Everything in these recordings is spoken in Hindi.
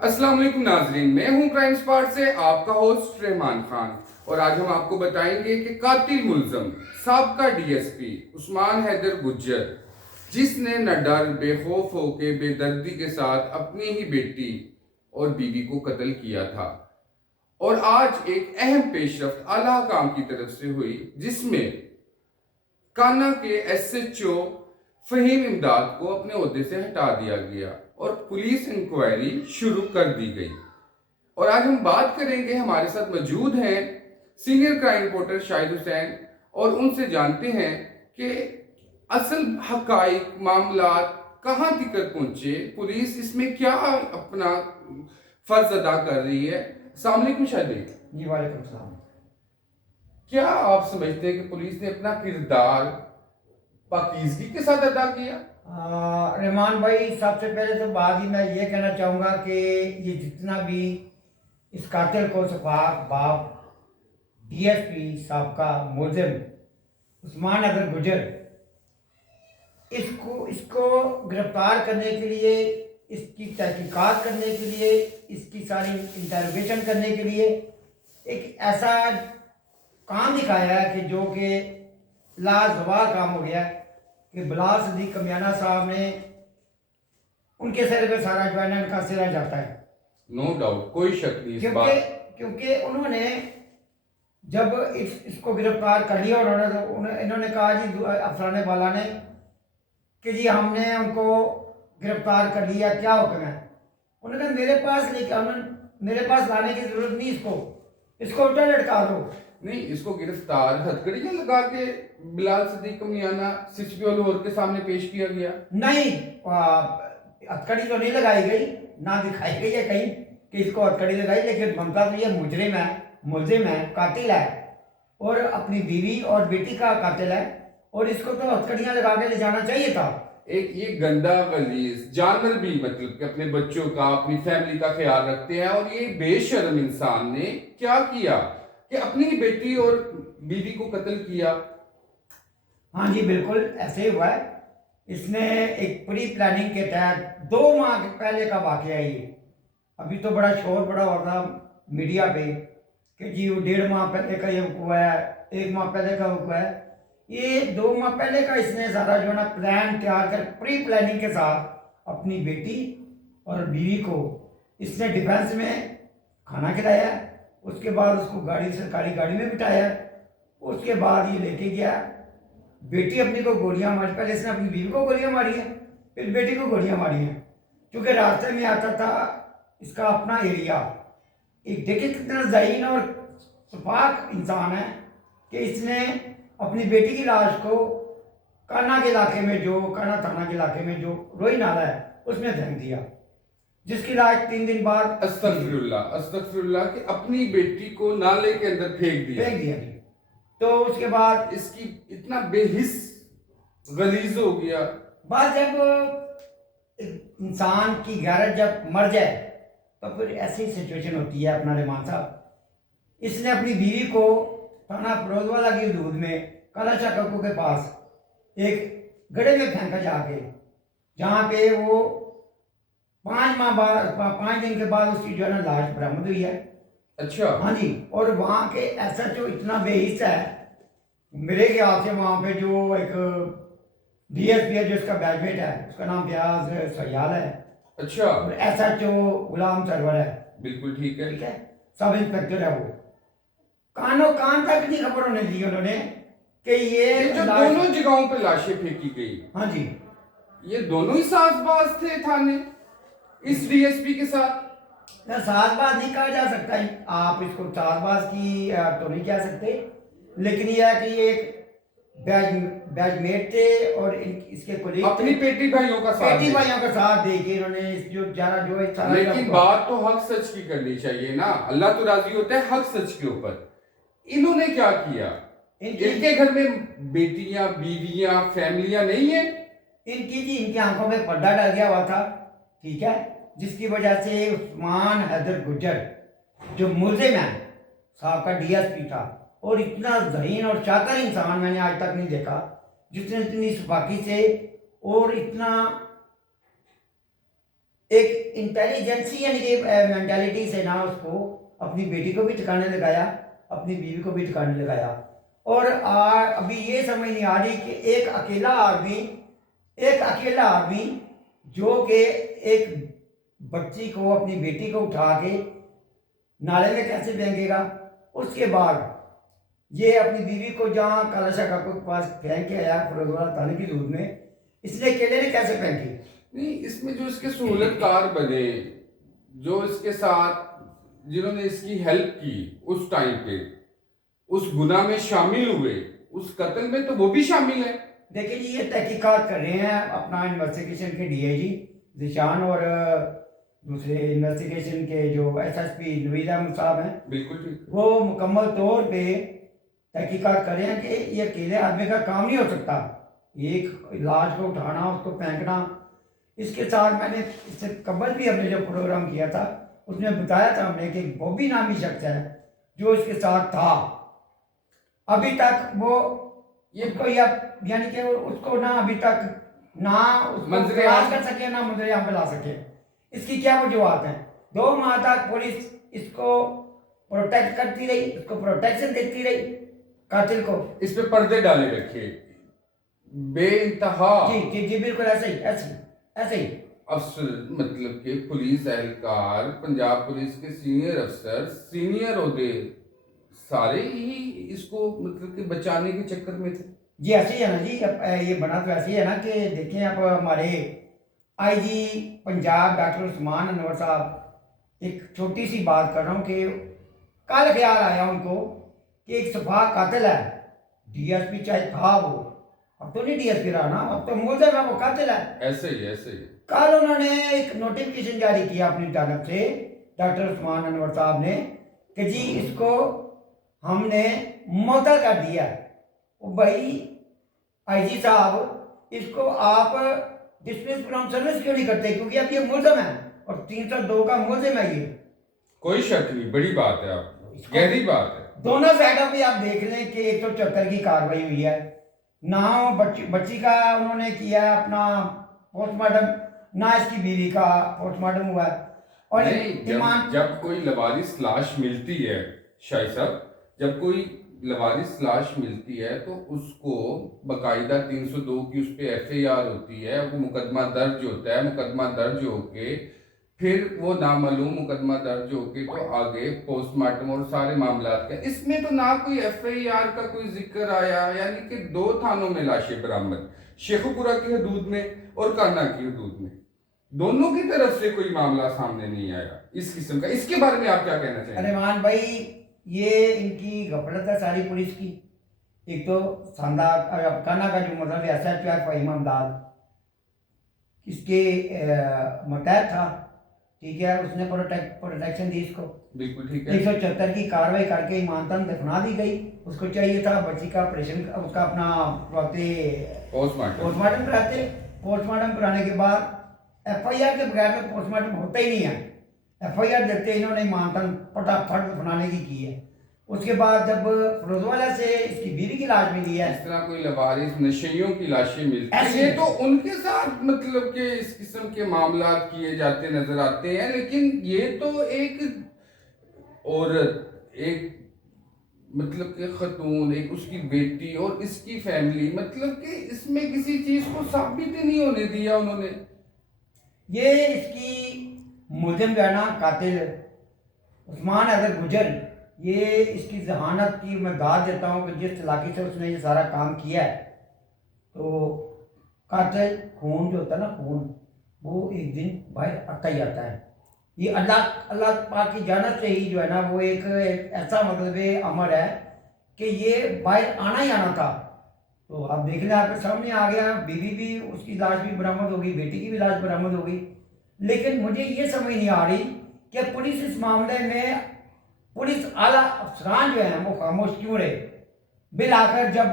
अस्सलाम वालेकुम नाजरीन, मैं हूं क्राइम स्पॉट से आपका होस्ट रहमान खान। और आज हम आपको बताएंगे कि कातिल मुल्जम साबका डीएसपी उस्मान हैदर गुज्जर, जिसने न डर बेखौफ होकर बेदर्दी के साथ अपनी ही बेटी और बीवी को कत्ल किया था। और आज एक अहम पेशरफ्त आला काम की तरफ से हुई, जिसमें कान्हा के एसएचओ फहीम इमदाद को अपने ओहदे से हटा दिया गया और पुलिस इंक्वायरी शुरू कर दी गई। और आज हम बात करेंगे, हमारे साथ मौजूद हैं senior crime reporter Shahid Hussain, और उनसे जानते हैं कि असल हकाइक मामला कहाँ तक पहुंचे, पुलिस इसमें क्या अपना फर्ज अदा कर रही है। अस्सलाम वालेकुम शाहिद जी वालेकुम सलाम। क्या आप समझते हैं कि पुलिस ने अपना किरदार पाकीज़गी के साथ अदा किया? रहमान भाई, सबसे पहले तो बात ही मैं ये कहना चाहूँगा कि ये जितना भी इस कातिल को शफाक बाप डीएसपी साहबका मुलजिम उस्मान हैदर गुज्जर, इसको गिरफ्तार करने के लिए, इसकी तहकीकात करने के लिए, इसकी सारी इंटरोगेशन करने के लिए एक ऐसा काम दिखाया है कि जो कि लाजवाब काम हो गया कि बिलाल सदीक कमियाना साहब ने उनके सिर पे सारा जो है ना इनका सिरा जाता है। नो डाउट, कोई शक नहीं इस बात। क्योंकि उन्होंने जब इसको गिरफ्तार कर लिया, इन्होंने कहा जी अफसरान वाला ने कि जी हमने उनको गिरफ्तार कर लिया, क्या हुक्म है। उन्होंने कहा मेरे पास लाने की जरूरत नहीं, इसको उल्टा लटका दो। नहीं, इसको गिरफ्तार हथकड़ियां लगा के बिलाल सदीक कमियाना सिचबी लाहौर के सामने पेश किया गया। नहीं, हथकड़ी तो नहीं लगाई गई, ना दिखाई गई है कहीं कि इसको हथकड़ी लगाई, लेकिन बनता तो ये मुलजिम है, कातिल है और अपनी बीवी और बेटी का कातिल है, और इसको तो हथकड़ियां लगा के ले जाना चाहिए था। एक ये गंदा गलीज जानवर भी, मतलब कि अपने बच्चों का, अपनी फैमिली का ख्याल रखते हैं, और ये बेशर्म इंसान ने क्या किया कि अपनी बेटी और बीवी को कत्ल किया। हाँ जी, बिल्कुल ऐसे ही हुआ है। इसने एक प्री प्लानिंग के तहत 2 माह पहले का वाकया है ये। अभी तो बड़ा शोर बड़ा हो रहा मीडिया पे कि जी वो 1.5 माह पहले का ये हुआ है, 1 माह पहले का हुआ है। ये 2 माह पहले का इसने सारा जो है ना प्लान तैयार कर प्री प्लानिंग के साथ अपनी बेटी और बीवी को इसने डिफेंस में खाना खिलाया, उसके बाद उसको सरकारी गाड़ी में बिठाया, उसके बाद ये लेके गया। बेटी अपनी को गोलियां मारी, पहले इसने अपनी बीवी को गोलियां मारी है, फिर बेटी को गोलियां मारी हैं। क्योंकि रास्ते में आता था इसका अपना एरिया। एक देखिए कितना ज़हीन और शफाक इंसान है कि इसने अपनी बेटी की लाश को कान्हा थाना के इलाके में जो रोई नाला है उसमें फेंक दिया, जिसकी लाश 3 दिन बाद अस्तगफिरुल्लाह कि अपनी बेटी को नाले के अंदर फेंक दिया जी। तो उसके बाद इसकी इतना बेहिस गलीज हो गया। बात जब इंसान की गैरत जब मर जाए तो फिर ऐसी सिचुएशन होती है। अपना रहमान साहब, इसने अपनी बीवी को थाना फिरोजवाला की हदूद में कालाशाह कक्कू के पास एक गड्ढे में फेंका जाके, जहाँ पे वो 5 दिन के बाद उसकी जो है ना लाश बरामद हुई है। अच्छा। हाँ जी, और वहाँ के एसएचओ इतना बेहिस है, मेरे ख्याल से वहाँ पे जो एक डीएसपी है जो इसका बैचमेट है, उसका नाम फयाज सयाल है। अच्छा। और एसएचओ गुलाम सरवर है। बिल्कुल ठीक है। सब इंस्पेक्टर है वो। कान तक नहीं खबर होने दी उन्होंने कि ये जो दोनों जगहों पे लाशें फेंकी गई, हाँ जी, ये दोनों ही साजबाज थे थाने इस डीएसपी के साथ। साजबाज नहीं कहा जा सकता, आप इसको साजबाज की तो नहीं कह सकते, लेकिन यह है कि ये एक बैचमेट थे और इसके कोलीग अपनी पेटी भाइयों का साथ दे के इन्होंने जो लेकिन बात तो हक सच की करनी चाहिए ना, अल्लाह तो राजी होता है हक सच के ऊपर। इन्होंने क्या किया? इनके घर में बेटियां, बीवियां, फैमिलियां नहीं है। इनकी आंखों में पर्दा डल गया हुआ था, ठीक है, जिसकी वजह से उस्मान हैदर गुज्जर जो मुल्जिम है साहब का डीएसपी था, और इतना ज़हीन और शातिर इंसान मैंने आज तक नहीं देखा जिसने इतनी सफाकी से और इतना एक इंटेलिजेंसी यानी कि मेंटालिटी से ना उसको अपनी बेटी को भी ठिकाने लगाया, अपनी बीवी को भी ठिकाने लगाया। और अभी ये समझ नहीं आ रही कि एक अकेला आदमी जो कि एक बच्ची को, अपनी बेटी को उठा के नाले में कैसे फेंकेगा, उसके बाद ये अपनी बीवी को जहाँ कालाशा काकू के पास फेंक के आया फरोजवाला थाने की दूर में, इसने अकेले ने कैसे फेंकी? नहीं, इसमें जो इसके सहूलतकार बने, जो इसके साथ जिन्होंने इसकी हेल्प की उस टाइम पे, उस गुनाह में शामिल हुए, उस कत्ल में, तो वो भी शामिल है। देखिए जी, ये तहकीकात कर रहे हैं अपना इन्वेस्टिगेशन के डीआईजी जिशान और दूसरे इन्वेस्टिगेशन के जो एसएसपी नवीद अहमद साहब हैं, बिल्कुल ठीक। वो मुकम्मल तौर पे तहकीकात कर रहे हैं कि ये अकेले आदमी का काम नहीं हो सकता, एक लाश को उठाना, उसको फेंकना। इसके साथ मैंने इससे कबल भी हमने जो प्रोग्राम किया था उसमें बताया था हमने कि बॉबी नामी शख्स है जो इसके साथ था। अभी तक वो ये कोई यानी कि उसको ना अभी तक ना उसको तलाश कर सके, ना मुंजरे पे ला सके। इसकी क्या वजूहत हैं? 2 माह तक पुलिस इसको प्रोटेक्ट करती रही, इसको प्रोटेक्शन देती रही कातिल को। इस पे पर्दे डाले रखे बेइंतहा। जी जी जी, बिल्कुल ऐसे ही अफसर, मतलब के पुलिस एहलकार, पंजाब पुलिस के सीनियर अफसर, सीनियर ओहदे सारे ही इसको मतलब कि बचाने के चक्कर में थे। जी ऐसे ही है ना जी। अब ये बना तो ऐसे ही है ना कि देखें, अब हमारे आईजी पंजाब डॉक्टर उस्मान अनवर साहब, एक छोटी सी बात कर रहा हूँ कि कल ख्याल आया उनको कि एक सफा कातिल है, डीएसपी चाहे था वो, अब तो नहीं डीएसपी रहा ना, अब तो मुलजिम है, वो कातिल है। ऐसे ही कल उन्होंने एक नोटिफिकेशन जारी किया अपनी जानब से, डॉक्टर उस्मान अनवर साहब ने, कि जी इसको हमने मुअत्तल कर दिया। वो भाई आईजी साहब, इसको आप डिसमिस फ्रॉम सर्विस क्यों नहीं करते? क्योंकि अब ये मुलजिम है और 302 का मुलजिम है ये। कोई शक नहीं, बड़ी बात है, आप गहरी बात है। दोनों साइडों पे आप देख लें कि 174 की कार्रवाई हुई है ना, बच्ची का उन्होंने किया है अपना पोस्टमार्टम, ना इसकी बीवी का पोस्टमार्टम हुआ है। और नहीं, जब कोई लवारिस लाश मिलती है शाहिद साहब, जब कोई लवारिस लाश मिलती है तो उसको बकायदा 302 की उस पर एफआईआर होती है, वो मुकदमा दर्ज होता है, मुकदमा दर्ज होके फिर वो नामालूम मुकदमा दर्ज होके तो आगे पोस्टमार्टम और सारे मामला के। इसमें तो ना कोई एफआईआर का कोई जिक्र आया, यानी कि 2 थानों में लाशें बरामद, शेखुपुरा की हदूद में और कान्हा की हदूद में, दोनों की तरफ से कोई मामला सामने नहीं आया इस किस्म का। इसके बारे में आप क्या कहना चाहेंगे? रहमान भाई, ये इनकी गफलत है सारी पुलिस की। एक तो कान्हा का जो मतलब एसएचओ फहीम अमदाद इसके मतहत था, ठीक है, उसने प्रोटेक्शन दी इसको, बिल्कुल ठीक है। 174 की कार्रवाई करके ईमानतन दफना दी गई। उसको चाहिए था बच्ची का ऑपरेशन, उसका अपना पोस्टमार्टम कराते। पोस्टमार्टम कराने के बाद एफआईआर के बगैर तो पोस्टमार्टम होता ही नहीं है। एफआईआर देते इन्होंने ईमानतन फटाफट दफनाने की की है। उसके बाद जब फरोजवाला से इसकी बीवी की लाश मिली है, इस तरह कोई लवारिस नशेइयों की लाशें मिलती हैं तो उनके साथ मतलब कि इस किस्म के मामला किए जाते नजर आते हैं, लेकिन ये तो एक औरत, एक मतलब कि खतून, एक उसकी बेटी और इसकी फैमिली, मतलब कि इसमें किसी चीज को साबित ही नहीं होने दिया उन्होंने। ये इसकी मुलजिम जो है ना कातिल उस्मान हैदर गुजर, ये इसकी जहानत की मैं दाद देता हूँ कि जिस तलाकी से उसने ये सारा काम किया है, तो कातिल खून जो होता है ना, खून वो एक दिन बाहर आता ही आता है। ये अल्लाह पाक की जानत से ही जो है ना, वो एक ऐसा मतलब अमर है कि ये बाहर आना ही आना था। तो आप देख लें, आपके सामने आ गया, बीवी भी उसकी लाश भी बरामद हो गई, बेटी की भी लाश बरामद हो गई। लेकिन मुझे ये समझ नहीं आ रही कि पुलिस इस मामले में, पुलिस आला अफसरान जो है वो खामोश क्यों रहे? बिल आकर जब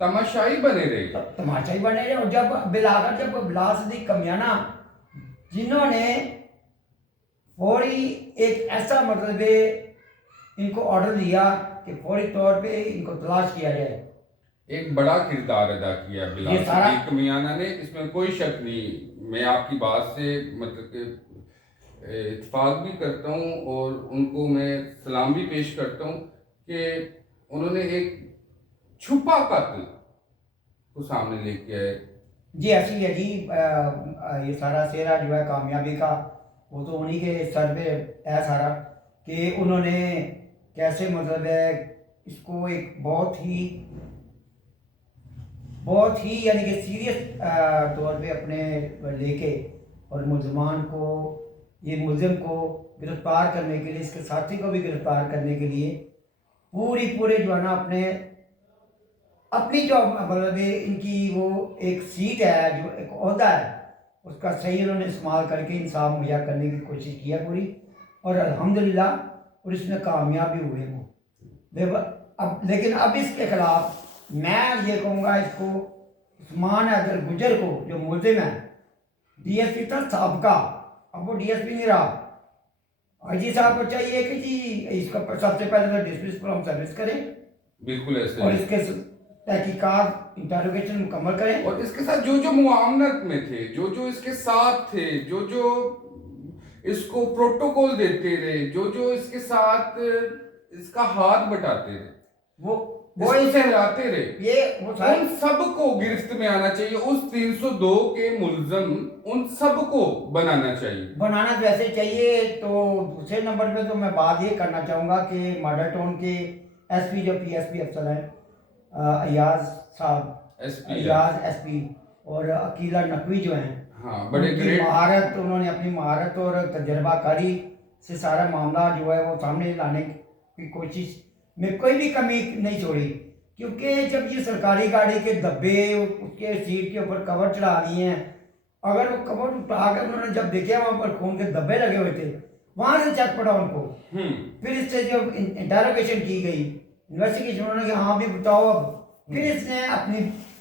तमाशाई बने रहे, तमाशाई बने रहे, और जब बिल आकर जब बिलाल सिद्दीक कमियाना जिन्होंने फौरी एक ऐसा मतलब इनको ऑर्डर दिया कि फौरी तौर पे इनको तलाश किया जाए, एक बड़ा किरदार अदा किया बिलाल सिद्दीक कमियाना ने, इसमें कोई शक नहीं मैं आपकी बात से मतलब कि इत्तेफाक भी करता हूँ और उनको मैं सलाम भी पेश करता हूँ कि उन्होंने एक छुपा कातिल को सामने लेके आए। जी ऐसी है जी। ये सारा सेहरा जो है कामयाबी का वो तो उन्हीं के सर पे है सारा, कि उन्होंने कैसे मतलब है इसको एक बहुत ही यानी कि सीरियस तौर पे अपने लेके और मुल्ज़मान को, ये मुल्ज़िम को गिरफ्तार करने के लिए, इसके साथी को भी गिरफ्तार करने के लिए पूरे जो है ना अपनी जो मतलब ये इनकी वो एक सीट है, जो एक ओहदा है, उसका सही उन्होंने इस्तेमाल करके इंसाफ मुहैया करने की कोशिश किया पूरी, और अल्हम्दुलिल्लाह और इसमें कामयाब भी हुए वो। देखो लेकिन अब इसके खिलाफ मैं ये कहूँगा, इसको उस्मान हैदर गुजर को जो मुल्जिम है, डीएसपी था साबका, अब वो डीएसपी नहीं रहा। आईजी साहब को चाहिए कि जी इसका सबसे पहले तो डिसमिस फ्रॉम सर्विस करें बिल्कुल ऐसे और ही। इसके तहकीकात इंटरोगेशन मुकम्मल करें। और इसके साथ जो जो मुआवनत में थे, जो जो इसके साथ थे, जो जो इसको प्रोटोकॉल देते रहे, जो जो इसके साथ इसका हाथ बटाते रहे, वो इसको इसे सहलाते रहे, ये वो सारे उन सबको गिरफ्त में आना चाहिए। उस 302 के मुल्जम उन सबको बनाना चाहिए। बनाना तो ऐसे चाहिए। तो दूसरे नंबर पे तो मैं बात ये करना चाहूँगा कि मॉडल टाउन के एसपी जो पीएसपी अफसर हैं, अयाज साहब, एसपी अयाज एसपी, और अकीला नकवी जो हैं, हाँ, बड़े उनकी ग्रेट। महारत, उन्होंने अपनी महारत और तजर्बाकारी से सारा मामला जो है वो सामने लाने की कोशिश में कोई भी कमी नहीं छोड़ी। क्योंकि जब ये सरकारी गाड़ी के डब्बे उसके सीट के ऊपर कवर चढ़ा दिए हैं, अगर वो कवर उठा कर उन्होंने जब देखा वहाँ पर खून के धब्बे लगे हुए थे, वहाँ से चेक पड़ा उनको। फिर इससे जो इंटरोगेशन की गई, इन्वेस्टिगेशन, उन्होंने कहा हाँ भी बताओ अब। फिर इसने अपनी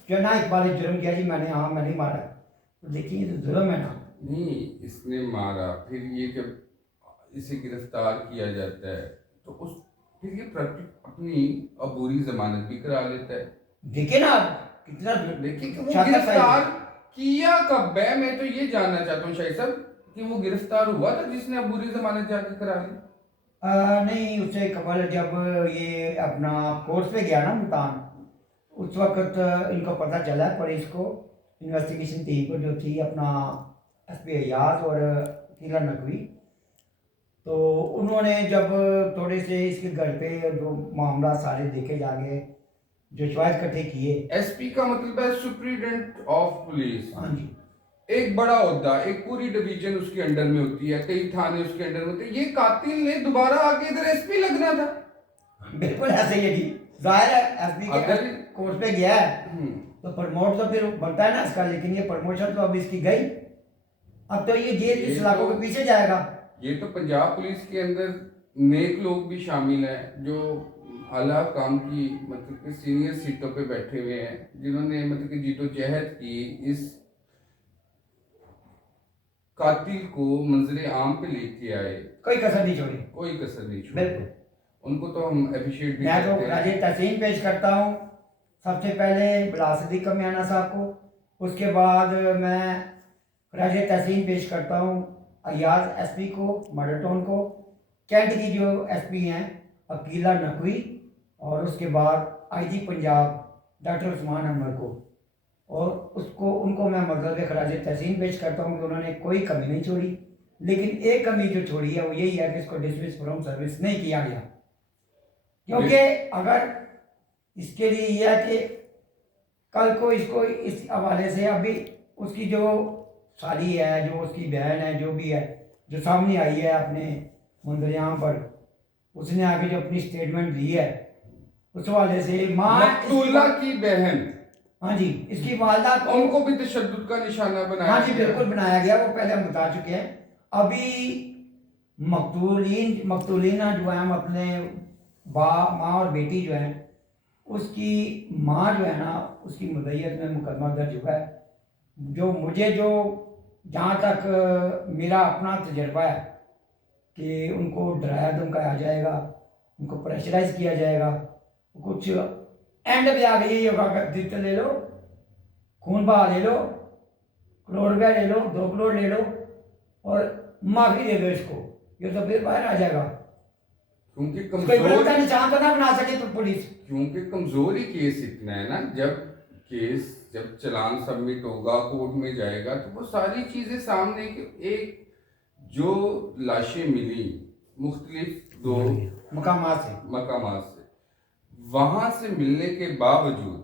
जो ना इकबाल जुर्म किया जी मैंने ही मारा। तो देखिए ये तो जुर्म है ना। नहीं, इसने मारा, फिर ये जब इसे गिरफ्तार किया जाता है तो उस फिर ये अपनी अबूरी जमानत भी करा लेता है। देखिए ना आप कितना देखिए कि वो शानदार गिरफ्तार साइड। किया कब है। मैं तो ये जानना चाहता हूँ शाहिद साहब कि वो गिरफ्तार हुआ था जिसने अबूरी जमानत जाके करा ली। नहीं, उससे कबल जब ये अपना कोर्स पे गया ना मुल्तान, उस वक्त इनको पता चला, पुलिस को, इन्वेस्टिगेशन टीम को जो थी अपना एसपी अयाज और किला नकवी, तो उन्होंने जब थोड़े से इसके घर पे जो मामला सारे देखे जाके जो शवाहिद इकट्ठे किए। एसपी का मतलब है सुप्रीडेंट ऑफ पुलिस। हाँ जी, एक बड़ा ओहदा, एक पूरी डिवीजन उसके अंडर में होती है, कई थाने उसके अंडर में होते हैं। ये कातिल ने दोबारा आके इधर एसपी लगना था। बिल्कुल ऐसे ही है जी। जाहिर है एसपी के अगर कोर्स पे गया है तो प्रमोट तो फिर बनता है ना इसका, लेकिन ये प्रमोशन तो अब इसकी गई। अब तो ये जेल ये इस इलाकों तो के पीछे जाएगा। ये तो पंजाब पुलिस के अंदर नेक लोग भी शामिल हैं जो आला काम की मतलब कि सीनियर सीटों पे बैठे हुए हैं, जिन्होंने मतलब कि जीतोजहद की इस कातिल को मंजरे आम पे लेके आए। कोई कसर नहीं छोड़ी। कोई कसर नहीं छोड़ी। बिल्कुल। उनको तो हम अप्रिशिएट भी मैं तो करते हैं। राजे तहसीन पेश करता हूँ सबसे पहले बिलाल सिद्दीक कमियाना साहब को। उसके बाद मैं राजे तहसीन पेश करता हूँ अयाज एसपी को, मॉडल टाउन को, कैंट की जो एसपी हैं अकीला नकवी, और उसके बाद आईजी पंजाब डॉक्टर उस्मान अनवर को। और उनको मैं मतलब खराज तहसीन पेश करता हूँ कि उन्होंने कोई कमी नहीं छोड़ी। लेकिन एक कमी जो छोड़ी है वो यही है कि इसको डिसमिस फ्रॉम सर्विस नहीं किया गया। क्योंकि अगर इसके लिए यह है कि कल को इसको इस हवाले से अभी उसकी जो साली है, जो उसकी बहन है, जो भी है, जो सामने आई है अपने मुंदरियाम पर, उसने आके जो अपनी स्टेटमेंट दी है उस हवाले से मकतूला की बहन, हाँ जी, इसकी वालदा को उनको भी तशद्दुद का निशाना बनाया। हाँ जी बिल्कुल बनाया गया। वो पहले हम बता चुके हैं। अभी मकतूलीना जो है, हम अपने माँ और बेटी जो है, उसकी माँ जो है ना, उसकी मुद्दत में मुकदमा दर्ज हुआ है। जो जहाँ तक मेरा अपना तजर्बा है कि उनको डराया धमकाया जाएगा, उनको प्रेशराइज किया जाएगा। कुछ एंड पे आ गई होगा, दिल ले लो, खून बहा ले लो, करोड़ रुपया ले लो, 2 करोड़ ले लो और माफी दे दो इसको, ये तो फिर बाहर आ जाएगा। क्योंकि कोई गलत का कमजोर निशान तो ना बना सके तो पुलिस। क्योंकि कमजोरी केस इतना है ना, जब चालान सबमिट होगा, कोर्ट में जाएगा, तो वो सारी चीजें सामने एक जो लाशें मिली मुख्तलिफ दो मकामात से मकामात से, वहां से मिलने के बावजूद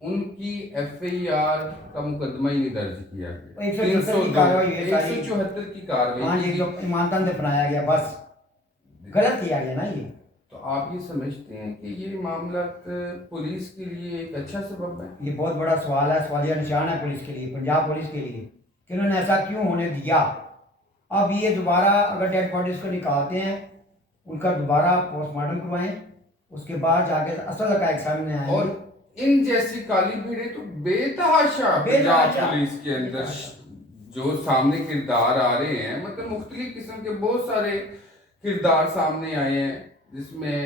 उनकी FIR का मुकदमा ही नहीं दर्ज किया गया। 174 की कार्रवाई हुई है सारी। 174 की कार्रवाई हाँ जी, की। जो ईमानदार से बनाया गया, बस गलत किया गया ना ये। तो आप ये समझते हैं कि ये मामला पुलिस के लिए एक अच्छा सबब है? ये बहुत बड़ा सवाल है, सवालिया निशान है पुलिस के लिए, पंजाब पुलिस के लिए, कि उन्होंने ऐसा क्यों होने दिया। अब ये दोबारा अगर डेड बॉडीज को निकालते हैं, उनका दोबारा पोस्टमार्टम करवाएं, उसके बाद जाके असल का सामने आए। और इन जैसी काली भीड़ें तो बेतहाशा पंजाब पुलिस के अंदर जो सामने किरदार आ रहे हैं, मतलब मुख्तलिफ किस्म के बहुत सारे किरदार सामने आए हैं, जिसमें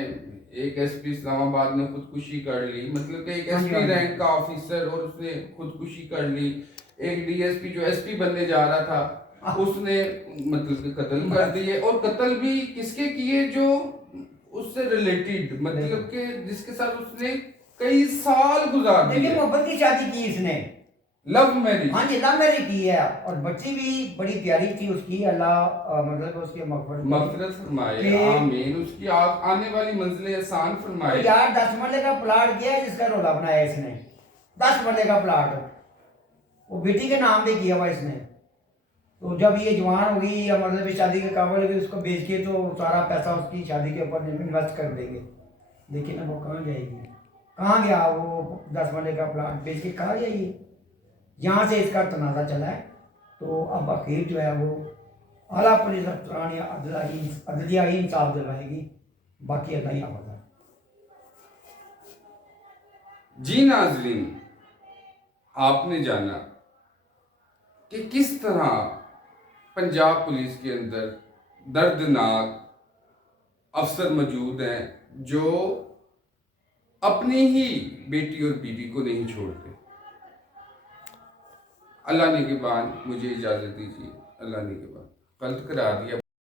एक SP इस्लामाबाद ने खुदकुशी कर ली, मतलब कि एक SP रैंक का ऑफिसर और उसने खुदकुशी कर ली। एक DSP जो SP बनने जा रहा था, उसने मतलब कि कत्ल कर दिए, और कत्ल भी किसके किए, जो उससे रिलेटेड, मतलब कि जिसके साथ उसने कई साल गुजार दिए। देखिए, मोहब्बत की शादी की इसने, लव मैरिज। हाँ जी, लव मैरिज की है, और बच्ची भी बड़ी प्यारी थी उसकी, अल्लाह मतलब उसके मगफिरत फरमाए, आमीन, उसकी आने वाली मंजिलें आसान फरमाए। तो यार 10 मरले का प्लाट किया है जिसका रोला बनाया इसने, 10 मरले का प्लाट, वो बेटी के नाम पे किया हुआ इसने। तो जब ये जवान होगी या मतलब शादी के काबिल होगी, उसको बेच के तो सारा पैसा उसकी शादी के ऊपर इन्वेस्ट कर देंगे, लेकिन अब वो कहाँ जाएगी, कहाँ गया वो 10 मरले का प्लाट बेच के, कहाँ जाइए। यहाँ से इसका तनाज़ा चला है, तो अब आखिर जो है वो आला पुलिस अफसरान या अदलिया ही इंसाफ दिलवाएगी, बाकी अल्लाह ही आवाज़ है। जी नाज़रीन, आपने जाना कि किस तरह पंजाब पुलिस के अंदर दर्दनाक अफसर मौजूद हैं जो अपनी ही बेटी और बीवी को नहीं छोड़ते। अल्लाह ने के बाद मुझे इजाज़त दीजिए, अल्लाह ने के बाद गलत करा दिया।